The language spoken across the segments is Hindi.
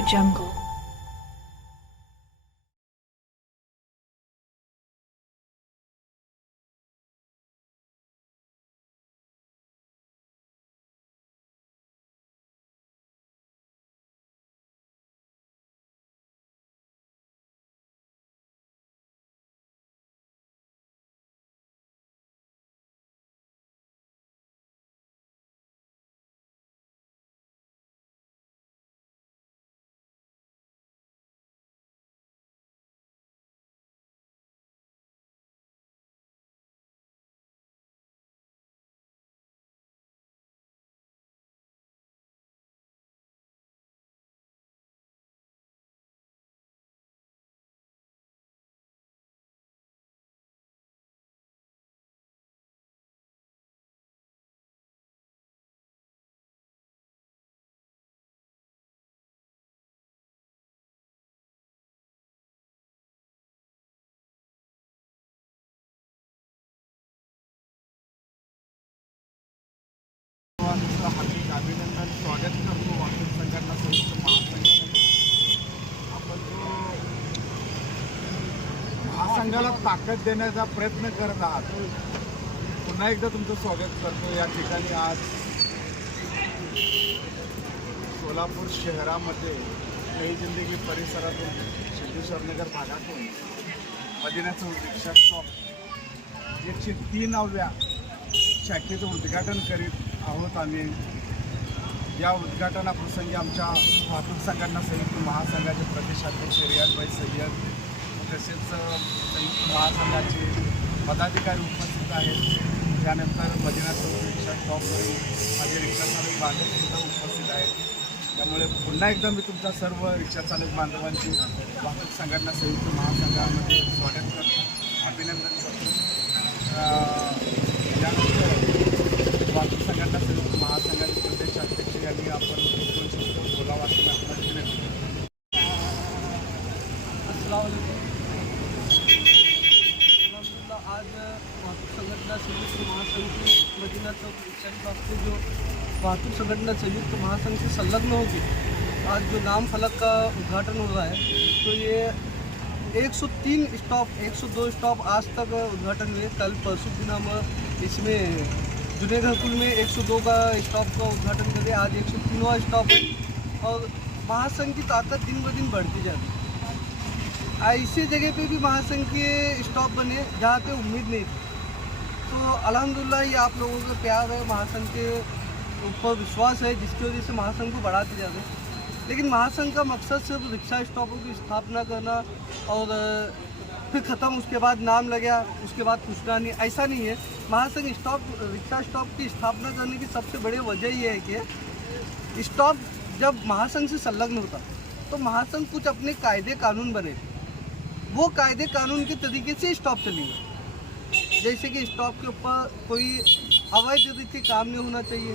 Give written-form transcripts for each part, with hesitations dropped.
AudioJungle. हार्दिक अभिनंदन स्वागत करतो वाहतूक संघटना संयुक्त महासंघाने. आपण जो महासंघाला ताकद देण्याचा प्रयत्न करत आहात, पुन्हा एकदा तुमचं स्वागत करतो. या ठिकाणी आज सोलापूर शहरामध्ये नई जिंदगी परिसरातून सिद्धेश्वरनगर भागातून मदिनाचं रिक्षा स्टॉप 103व्या शाखेचं उद्घाटन करीत आहोत. आम्ही या उद्घाटनाप्रसंगी आमच्या वाहतूक संघटना संयुक्त महासंघाचे प्रदेशाध्यक्ष रियाजभाई सय्यद तसेच संयुक्त महासंघाचे पदाधिकारी उपस्थित आहेत. त्यानंतर मदिना चौक रिक्षा स्टॉपवरील माझे रिक्षाचालक बांधवसुद्धा उपस्थित आहेत. त्यामुळे पुन्हा एकदा मी तुमच्या सर्व रिक्षाचालक बांधवांची वाहतूक संघटना संयुक्त महासंघामध्ये स्वागत करतो, अभिनंदन करतो. यानंतर वाहतूक संघटना संयुक्त महासंघाचे प्रदेश अध्यक्ष यांनी आपण 2 शब्द बोलावा असं मी आपल्याला विनंती करतो. आज वाहतूक संघटना संयुक्त महासंघ की मदीना चौक रिक्षा स्टॉप से जो वाहतूक संघटना संयुक्त महासंघ से संलग्न होगी, आज जो नाम फलक का उद्घाटन हो रहा है, तो ये 103 स्टॉप 102 स्टॉप आज तक उद्घाटन हुए. कल परसों दिन हम इसमें जुनेघरपुर में 102 का स्टॉप का उद्घाटन करें. आज 103वां स्टॉप है और महासंघ की ताकत दिन ब दिन बढ़ती जा रही है. ऐसी जगह पे भी महासंघ के स्टॉप बने जहाँ पे उम्मीद नहीं थी. तो अल्हम्दुलिल्लाह ये आप लोगों का प्यार है, महासंघ के ऊपर विश्वास है, जिसकी वजह से महासंघ को बढ़ाते जा रहे हैं. लेकिन महासंघ का मकसद सिर्फ रिक्शा स्टॉपों की स्थापना करना और फिर ख़त्म, उसके बाद नाम लगा, उसके बाद पूछना नहीं, ऐसा नहीं है. महासंघ रिक्शा स्टॉप की स्थापना करने की सबसे बड़ी वजह ये है कि स्टॉप जब महासंघ से संलग्न होता तो महासंघ कुछ अपने कायदे कानून बने, वो कायदे कानून के तरीके से स्टॉप चलेंगे. जैसे कि स्टॉप के ऊपर कोई अवैध रीति काम नहीं होना चाहिए,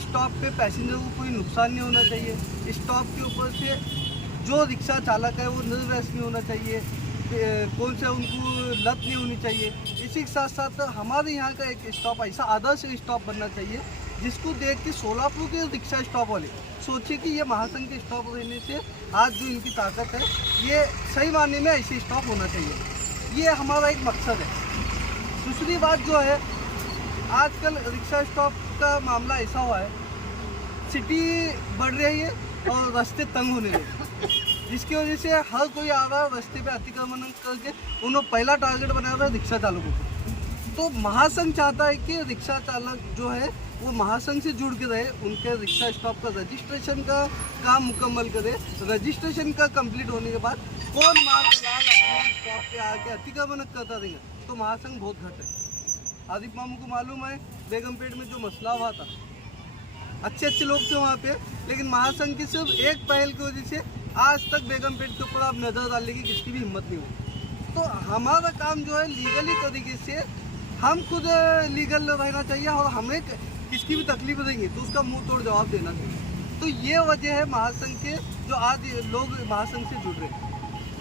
स्टॉप पे पैसेंजर को कोई नुकसान नहीं होना चाहिए, स्टॉप के ऊपर से जो रिक्शा चालक है वो निर्वैस नहीं होना चाहिए, कौन से उनको लत नहीं होनी चाहिए. इसी के साथ साथ हमारे यहाँ का एक स्टॉप ऐसा आदर्श स्टॉप बनना चाहिए जिसको देख के सोलापुर के रिक्शा स्टॉप वाले सोचे कि ये महासंघ के स्टॉप रहने से आज जो इनकी ताकत है, ये सही मायने में ऐसे स्टॉप होना चाहिए. ये हमारा एक मकसद है. दूसरी बात जो है, आजकल रिक्शा स्टॉप का मामला ऐसा हुआ है, सिटी बढ़ रही है और रास्ते तंग होने लगे, जिसकी वजह से हर कोई आ रहा है रास्ते पे अतिक्रमण करके. उन्होंने पहला टारगेट बनाया था रिक्शा चालकों को. तो महासंघ चाहता है कि रिक्शा चालक जो है वो महासंघ से जुड़ के रहे, उनके रिक्शा स्टॉप का रजिस्ट्रेशन का काम मुकम्मल करे. रजिस्ट्रेशन का कंप्लीट होने के बाद कौन माल लाल अपने स्टॉप पे आके अतिक्रमण करता रहेगा, तो महासंघ बहुत घट है. आदिप मामू को मालूम है बेगमपेट में जो मसला हुआ था, अच्छे लोग थे वहाँ पे, लेकिन महासंघ की सिर्फ एक पहल की वजह से आज तक बेगमपेट के ऊपर आप नज़र डालने की किसकी भी हिम्मत नहीं हुई. तो हमारा काम जो है लीगली तरीके से हम खुद लीगल रहना चाहिए और हमें किसकी भी तकलीफ देंगे तो उसका मुंह तोड़ जवाब देना चाहिए. तो ये वजह है महासंघ के जो आज लोग महासंघ से जुड़ रहे हैं.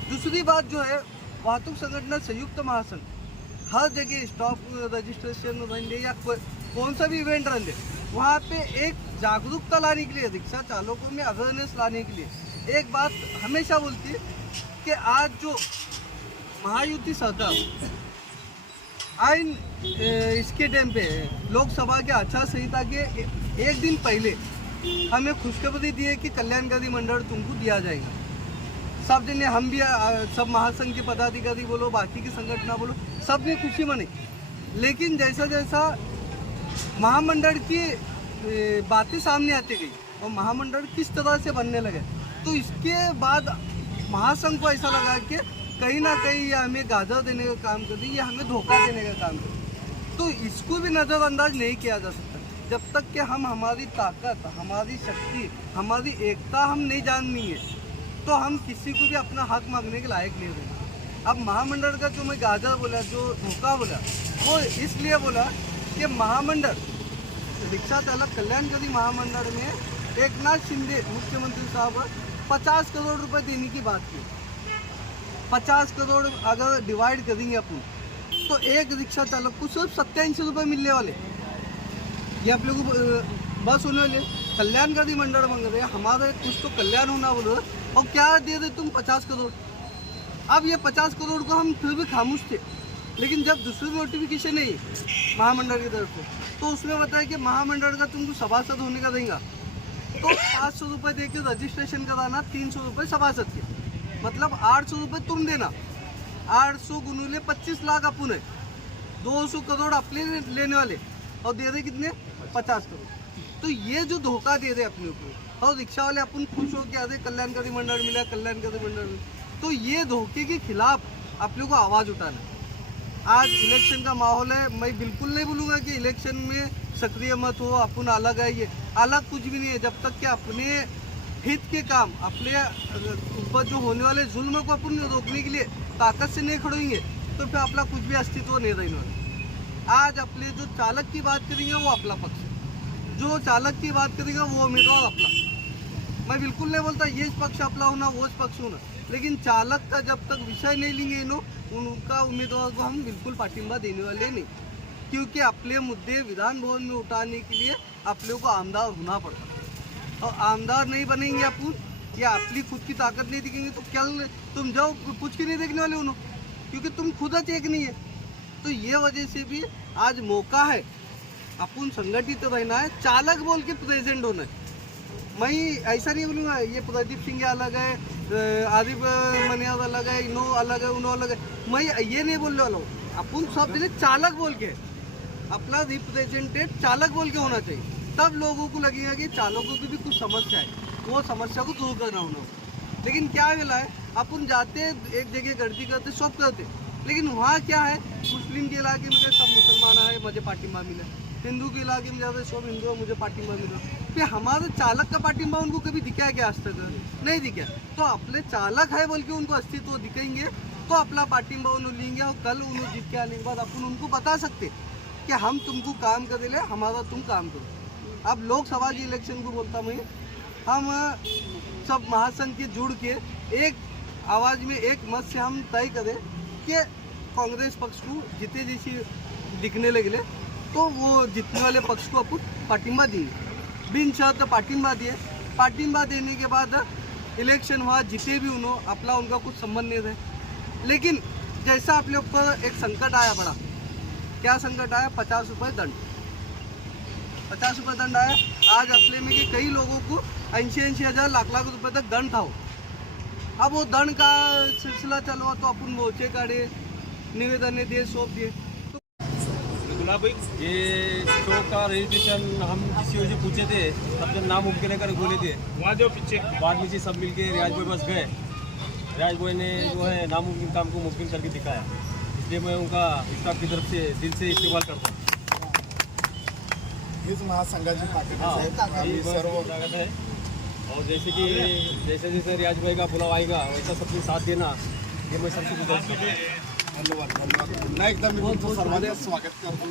दूसरी बात जो है, वाहतूक संगठन संयुक्त महासंघ हर जगह स्टॉप रजिस्ट्रेशन रहेंगे या कौन सा भी इवेंट रहेंगे, वहाँ पे एक जागरूकता लाने के लिए, रिक्शा चालकों में अवेयरनेस लाने के लिए एक बात हमेशा बोलती है कि आज जो महायुति सरकार आइन इसके टाइम पे लोकसभा के आचार संहिता के एक दिन पहले हमें खुशखबरी दी है कि कल्याणकारी मंडल तुमको दिया जाएगा। सब जने हम भी सब महासंघ के पदाधिकारी बोलो, बाकी की संगठना बोलो, सब ने खुशी मनाई। लेकिन जैसा जैसा महामंडल की बातें सामने आती गई और महामंडल किस तरह से बनने लगे, तो इसके बाद महासंघ को ऐसा लगा कि कहीं ना कहीं ये हमें गाजर देने का काम कर रही है, हमें धोखा देने का काम कर रही है। तो इसको भी नज़रअंदाज नहीं किया जा सकता जब तक कि हम हमारी ताकत, हमारी शक्ति, हमारी एकता हम नहीं जानेंगे तो हम किसी को भी अपना हक मांगने के लायक नहीं रहेंगे। अब महामंडल का जो मैं गाजर बोला, जो धोखा बोला, वो इसलिए बोला कि महामंडल रिक्शा चालक कल्याणकारी महामंडल में एकनाथ शिंदे मुख्यमंत्री साहब 50 करोड़ रुपए देने की बात की। 50 करोड़ अगर डिवाइड करेंगे अपन तो एक रिक्शा चालक को सिर्फ 87 रुपये मिलने वाले। ये आप लोगों को बस होने वाले कल्याणकारी मंडल मांग रहे हैं, हमारा कुछ तो कल्याण होना बोलो, और क्या दे दे तुम 50 करोड़। अब ये 50 करोड़ को हम फिर भी खामोश थे, लेकिन जब दूसरी नोटिफिकेशन है महामंडल की तरफ से, तो उसमें बताया कि महामंडल का तुमको सभासद होने का देगा तो 500 रुपये दे के रजिस्ट्रेशन कराना, 300 रुपये सभासद के, मतलब 800 रुपये तुम देना। 800 गुनूले 25 लाख अपन है, 200 करोड़ अपने लेने वाले और दे रहे कितने 50 करोड़। तो ये जो धोखा दे रहे अपने को, और रिक्शा वाले अपन खुश हो के आते कल्याणकारी मंडल मिला, कल्याणकारी मंडल मिला। तो ये धोखे के खिलाफ आप लोगों को आवाज़ उठाना। आज इलेक्शन का माहौल है, मैं बिल्कुल नहीं बोलूँगा कि इलेक्शन में सक्रिय मत हो, अपन अलग आइए, अलग कुछ भी नहीं है। जब तक कि अपने हित के काम, अपने ऊपर जो होने वाले जुल्म को अपन रोकने के लिए ताकत से नहीं खड़ेंगे तो फिर अपना कुछ भी अस्तित्व नहीं रहेगा। आज अपने जो चालक की बात करेंगे वो अपना पक्ष है, जो चालक की बात करेगा वो उम्मीदवार अपना। मैं बिल्कुल नहीं बोलता ये पक्ष अपना होना, वो पक्ष होना, लेकिन चालक का जब तक विषय नहीं लेंगे इन्हों, उनका उम्मीदवार को हम बिल्कुल पाठिंबा देने वाले नहीं, क्योंकि अपने मुद्दे विधान भवन में उठाने के लिए अपने को आमदार होना पड़ता है। और आमदार नहीं बनेंगे अपन या अपनी खुद की ताकत नहीं दिखेंगे तो कल तुम जाओ कुछ की नहीं देखने वाले उन्होंने, क्योंकि तुम खुद एक नहीं है। तो ये वजह से भी आज मौका है अपन संगठित रहना है, चालक बोल के प्रेजेंट होना है। मैं ऐसा नहीं बोलूँगा ये प्रदीप सिंह अलग है, आरिफ मनियार अलग है, इनो अलग है, उनो अलग है, मैं ये नहीं बोलने वाला हूँ। अपन सब जने चालक बोल के, अपना रिप्रेजेंटेट चालक बोल के होना चाहिए, तब लोगों को लगेगा कि चालकों की भी कुछ समस्या है, वो समस्या को दूर करना होना। लेकिन क्या वेला है, अपन जाते एक जगह गलती करते सब करते, लेकिन वहाँ क्या है, मुस्लिम के इलाके में सब मुसलमान है मुझे पार्टिंबा मिला, हिंदू के इलाके में जाते सब हिंदू मुझे पार्टिंबा मिला। फिर हमारे चालक का पार्टिंबा उनको कभी दिखा है क्या? आज तक नहीं दिखा। तो अपने चालक है बोल के उनको अस्तित्व दिखाएंगे तो अपना पार्टिंबा उन्होंने लेंगे, और कल उन्होंने जीत के आने के बाद अपन उनको बता सकते कि हम तुमको काम कर दे, हमारा तुम काम करो। अब लोकसभा के इलेक्शन को बोलता मैं, हम सब महासंघ के जुड़ के एक आवाज़ में एक मत से हम तय करें कि कांग्रेस पक्ष को जीते जैसी दिखने लगे तो वो जीतने वाले पक्ष को अपन पार्टिंबा देंगे, बिन शर्त पार्टिंबा दिए। पार्टिंबा देने के बाद इलेक्शन हुआ, जीते भी उन्होंने, अपना उनका कुछ संबंध नहीं रहे। लेकिन जैसा अपने ऊपर एक संकट आया बड़ा, क्या संकट आया? 50 रुपये दंड, 50 रुपये दंड आया। आज अपने में कि कई लोगों को 80-80 हज़ार लाख रुपए तक दंड था। अब वो दंड का सिलसिला चलो तो अपन मोर्चे काढ़े, निवेदन दिए, सौंप दिए। गुलाब भाई, ये शो का रजिस्ट्रेशन हम किसी वजह से पूछे थे, तब जब नामुमकिन कर बोले थे, वहाँ जो पीछे बाद में से सब मिलके रियाज भाई बस गए। रियाज भाई ने जो है नामुमकिन काम को मुमकिन करके दिखाया, इसलिए मैं उनका स्टाफ की तरफ से दिल से इस्तेमाल करता हूँ। हीच महासंघाची ताकद हाँ, आहे, ये सर्व ताकत है। और जैसे कि जैसे जैसे रियाज भाई का बुलाव आएगा वैसा सबके साथ देना, ये मैं सबसे गुजारिश करता हूँ। धन्यवाद धन्यवाद पुन्हा एकदा मी तुमचं सर्वांचं स्वागत करतो।